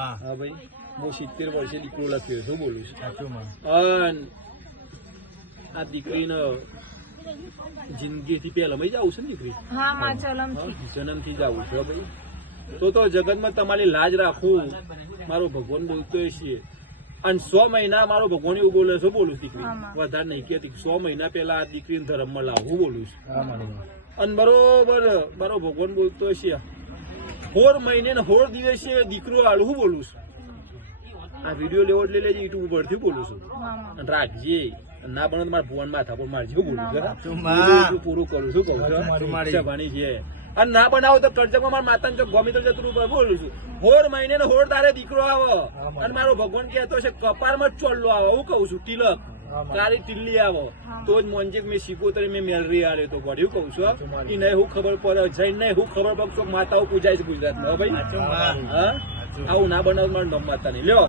હા ભાઈ હું 70 વર્ષે દીકરો લખ્યો છું બોલું છું સાચું માં અને આ દીકરીને જિંદગીથી પહેલા મય જવું છે ને દીકરી હા માં જલમથી જન્મથી જવું છે ભાઈ તો જગતમાં તમારી લાજ રાખવું મારો ભગવાન બોલતો છીએ અને 100 મહિના મારો ભગવાન એવું બોલે છે બોલું છું દીકરી વધારે નહીં કહેતી 100 મહિના પહેલા આ દીકરીને ધર્મમાં લાવવું બોલું છું અને બરોબર મારો ભગવાન બોલતો છે 4 મહિને ને 4 દિવસે દીકરો આળવું બોલું છું આ વિડીયો લેવો એટલે લેજે યુટ્યુબ ઉપરથી બોલું છું અને રાખજે ના બને મારા ભુવન માથા પર મારજે બોલું છું પૂરું કરું છું કહું છું ભણી છે અને ના બનાવો તો કરજમાં મારા માતા ચોક ગમે તો જતું બોલું છું 4 મહિને ને 4 તારે દીકરો આવે અને મારો ભગવાન કહેતો છે કપારમાં જ ચોલ્લો આવે હું કહું છું તિલક કાળી ટીલ્લી આવો તો જ મોંજે મેં શીખોતરી મેં મેલરી આલે તો પડે એવું કહું છું એ નહીં હું ખબર પડે જઈને નહીં હું ખબર પડે માતાઓ પૂજાય છે ગુજરાતમાં ભાઈ હા આવું ના બનાવ મારું નમ માતા નહીં લ્યો